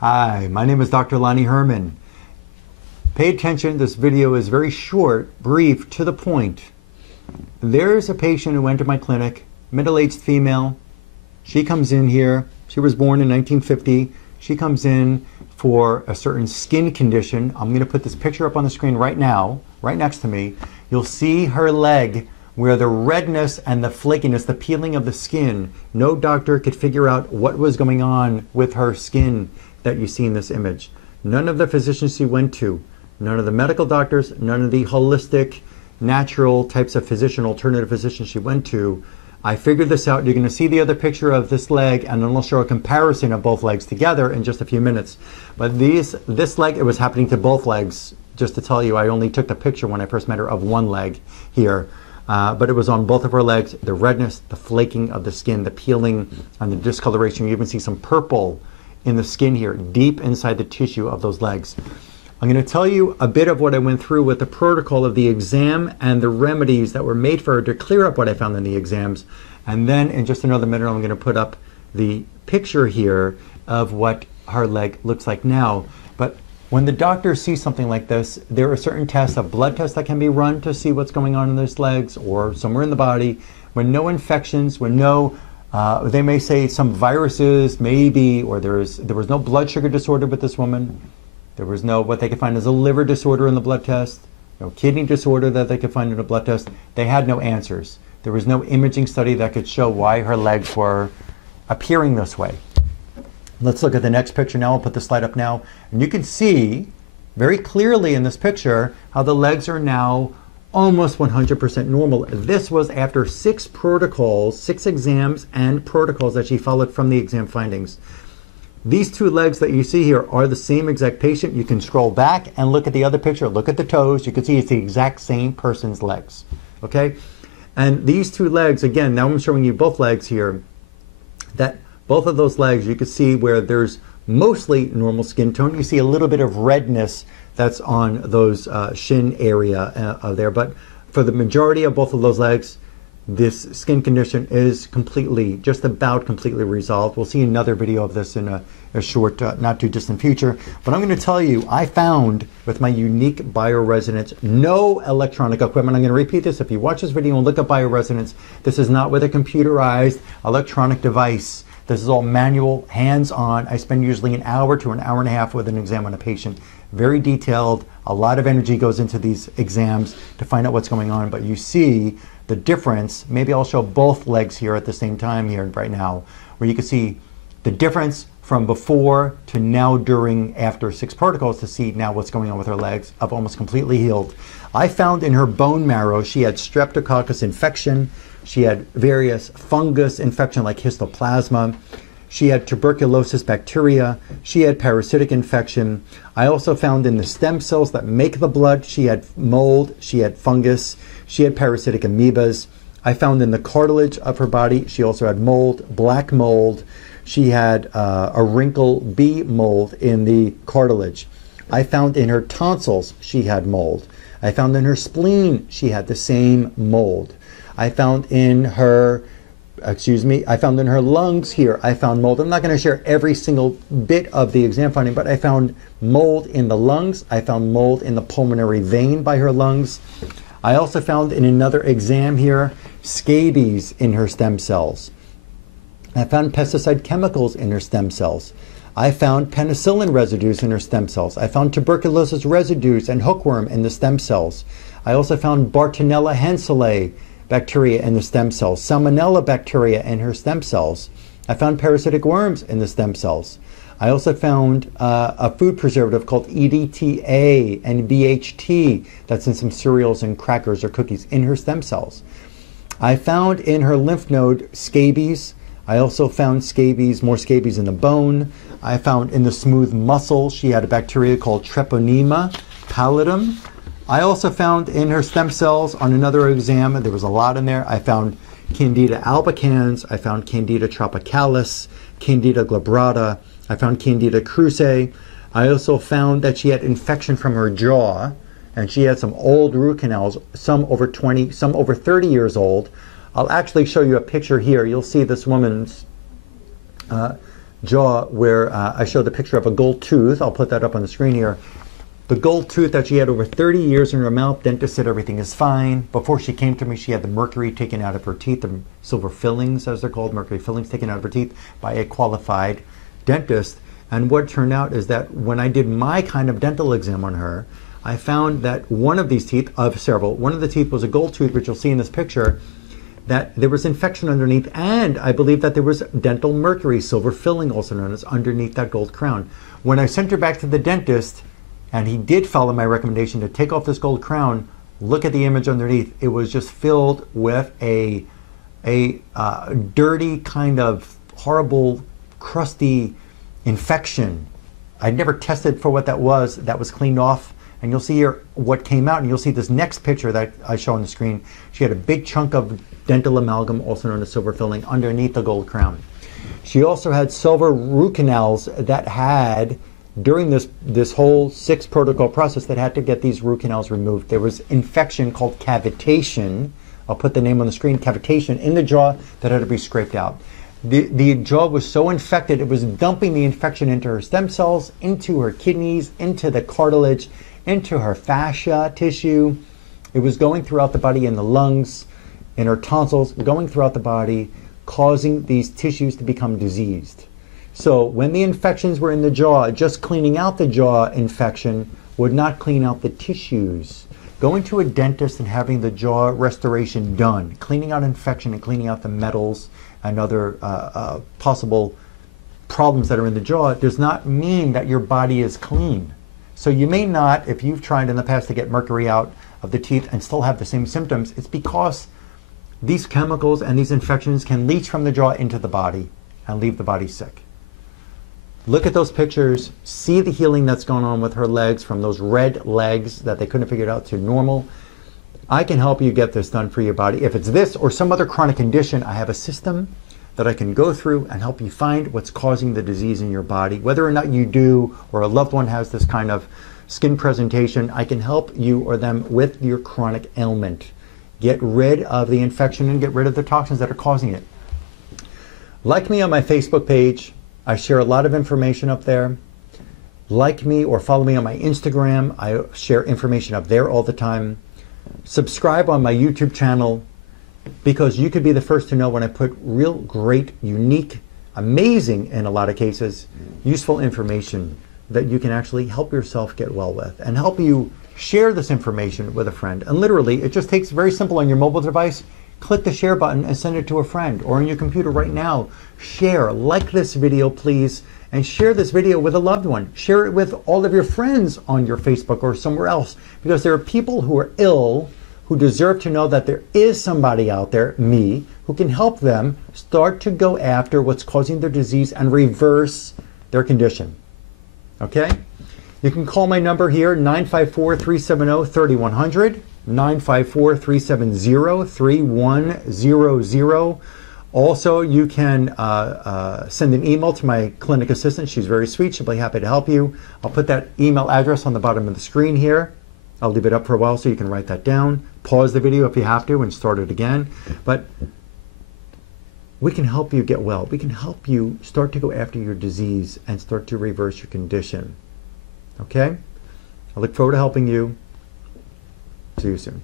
Hi, my name is Dr. Lonnie Herman. Pay attention, this video is very short, brief, to the point. There's a patient who went to my clinic, middle-aged female. She comes in here, she was born in 1950. She comes in for a certain skin condition. I'm going to put this picture up on the screen right now, right next to me. You'll see her leg where the redness and the flakiness, the peeling of the skin, no doctor could figure out what was going on with her skin that you see in this image. None of the physicians she went to, none of the medical doctors, none of the holistic, natural types of physician, alternative physicians she went to. I figured this out. You're going to see the other picture of this leg, and then I'll show a comparison of both legs together in just a few minutes. But this leg, it was happening to both legs. Just to tell you, I only took the picture when I first met her of one leg here. But it was on both of her legs. The redness, the flaking of the skin, the peeling, and the discoloration. You even see some purple in the skin here, deep inside the tissue of those legs. I'm going to tell you a bit of what I went through with the protocol of the exam and the remedies that were made for her to clear up what I found in the exams. And then in just another minute, I'm going to put up the picture here of what her leg looks like now. But when the doctor sees something like this, there are certain tests, a blood test that can be run to see what's going on in those legs or somewhere in the body. When no infections, when no, they may say some viruses, maybe, or there was no blood sugar disorder with this woman. There was no, what they could find as a liver disorder in the blood test, no kidney disorder that they could find in a blood test. They had no answers. There was no imaging study that could show why her legs were appearing this way. Let's look at the next picture now. I'll put the slide up now. And you can see very clearly in this picture how the legs are now almost 100% normal. This was after 6 protocols, 6 exams and protocols that she followed from the exam findings. These 2 legs that you see here are the same exact patient. You can scroll back and look at the other picture. Look at the toes. You can see it's the exact same person's legs. Okay? And these 2 legs, again, now I'm showing you both legs here, that both of those legs, you can see where there's mostly normal skin tone. You see a little bit of redness that's on those shin area there. But for the majority of both of those legs, this skin condition is completely, just about completely resolved. We'll see another video of this in a short, not too distant future. But I'm going to tell you, I found with my unique bioresonance, no electronic equipment. I'm going to repeat this. If you watch this video and look at bioresonance, this is not with a computerized electronic device. This is all manual, hands-on. I spend usually an hour to an hour and a half with an exam on a patient. Very detailed. A lot of energy goes into these exams to find out what's going on. But you see the difference. Maybe I'll show both legs here at the same time here right now, where you can see the difference from before to now, during, after 6 protocols, to see now what's going on with her legs of almost completely healed. I found in her bone marrow she had streptococcus infection. She had various fungus infection like histoplasma. She had tuberculosis bacteria. She had parasitic infection. I also found in the stem cells that make the blood, she had mold, she had fungus, she had parasitic amoebas. I found in the cartilage of her body, she also had mold, black mold. She had a wrinkle B mold in the cartilage. I found in her tonsils, she had mold. I found in her spleen, she had the same mold. I found in her, I found in her lungs here, I found mold. I'm not going to share every single bit of the exam finding, but I found mold in the lungs. I found mold in the pulmonary vein by her lungs. I also found in another exam here, scabies in her stem cells. I found pesticide chemicals in her stem cells. I found penicillin residues in her stem cells. I found tuberculosis residues and hookworm in the stem cells. I also found Bartonella henselae bacteria in the stem cells, salmonella bacteria in her stem cells. I found parasitic worms in the stem cells. I also found a food preservative called EDTA and BHT that's in some cereals and crackers or cookies in her stem cells. I found in her lymph node scabies. I also found scabies, more scabies in the bone. I found in the smooth muscle she had a bacteria called Treponema pallidum. I also found in her stem cells on another exam, there was a lot in there. I found Candida albicans, I found Candida tropicalis, Candida glabrata, I found Candida krusei. I also found that she had infection from her jaw, and she had some old root canals, some over 20, some over 30 years old. I'll actually show you a picture here. You'll see this woman's jaw where I showed the picture of a gold tooth. I'll put that up on the screen here. The gold tooth that she had over 30 years in her mouth. Dentist said everything is fine. Before she came to me, she had the mercury taken out of her teeth, the silver fillings, as they're called, mercury fillings taken out of her teeth by a qualified dentist. And what turned out is that when I did my kind of dental exam on her, I found that one of these teeth, of several, one of the teeth was a gold tooth, which you'll see in this picture, that there was infection underneath, and I believe that there was dental mercury, silver filling, also known as, underneath that gold crown. When I sent her back to the dentist, and he did follow my recommendation to take off this gold crown, look at the image underneath. It was just filled with a dirty, kind of horrible, crusty infection. I never tested for what that was. That was cleaned off. And you'll see here what came out, and you'll see this next picture that I show on the screen. She had a big chunk of dental amalgam, also known as silver filling, underneath the gold crown. She also had silver root canals that had, during this whole 6 protocol process, that had to get these root canals removed. There was infection called cavitation. I'll put the name on the screen, cavitation, in the jaw that had to be scraped out. The jaw was so infected, it was dumping the infection into her stem cells, into her kidneys, into the cartilage, into her fascia tissue. It was going throughout the body, in the lungs, in her tonsils, going throughout the body, causing these tissues to become diseased. So when the infections were in the jaw, just cleaning out the jaw infection would not clean out the tissues. Going to a dentist and having the jaw restoration done, cleaning out infection and cleaning out the metals and other possible problems that are in the jaw, does not mean that your body is clean. So you may not, if you've tried in the past to get mercury out of the teeth and still have the same symptoms, it's because these chemicals and these infections can leach from the jaw into the body and leave the body sick. Look at those pictures, see the healing that's going on with her legs, from those red legs that they couldn't figure it out to normal. I can help you get this done for your body. If it's this or some other chronic condition, I have a system that I can go through and help you find what's causing the disease in your body. Whether or not you do or a loved one has this kind of skin presentation, I can help you or them with your chronic ailment. Get rid of the infection and get rid of the toxins that are causing it. Like me on my Facebook page. I share a lot of information up there. Like me or follow me on my Instagram. I share information up there all the time. Subscribe on my YouTube channel, because you could be the first to know when I put real great, unique, amazing, in a lot of cases, useful information that you can actually help yourself get well with, and help you share this information with a friend. And literally, it just takes, very simple, on your mobile device. Click the share button and send it to a friend, or on your computer right now. Share, like this video, please, and share this video with a loved one. Share it with all of your friends on your Facebook or somewhere else, because there are people who are ill who deserve to know that there is somebody out there, me, who can help them start to go after what's causing their disease and reverse their condition. Okay? You can call my number here, 954-370-3100. 954-370-3100. Also, you can send an email to my clinic assistant. She's very sweet. She'll be happy to help you. I'll put that email address on the bottom of the screen here. I'll leave it up for a while so you can write that down. Pause the video if you have to and start it again. But we can help you get well. We can help you start to go after your disease and start to reverse your condition. Okay? I look forward to helping you. See you soon.